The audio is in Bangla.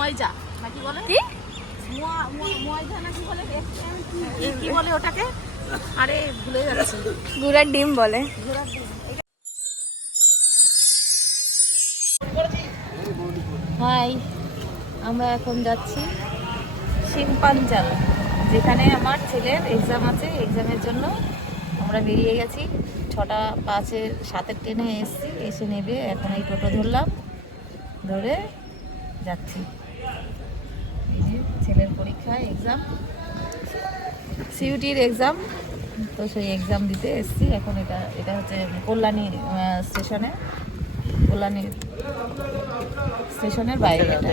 ময়জা নাকি বলে, কি ময়জা নাকি বলে, কি বলে ওটাকে, আরে ভুলে যাচ্ছি। ঘোড়ার ডিম বলে। হাই, আমরা এখন যাচ্ছি শিম্পাঞ্জাল, যেখানে আমার ছেলের এক্সাম আছে। এক্সামের জন্য আমরা বেরিয়ে গেছি 6টা 5-7 ট্রেনে এসেছি, এসে নেবে এখন এই টোটো ধরলাম, ধরে যাচ্ছি। এই যে ছেলের পরীক্ষা, এক্সাম, সিইউটির এক্সাম, তো সেই এক্সাম দিতে এসেছি এখন। এটা হচ্ছে কল্যাণী স্টেশনে, কল্যাণী স্টেশনের বাইরে এটা।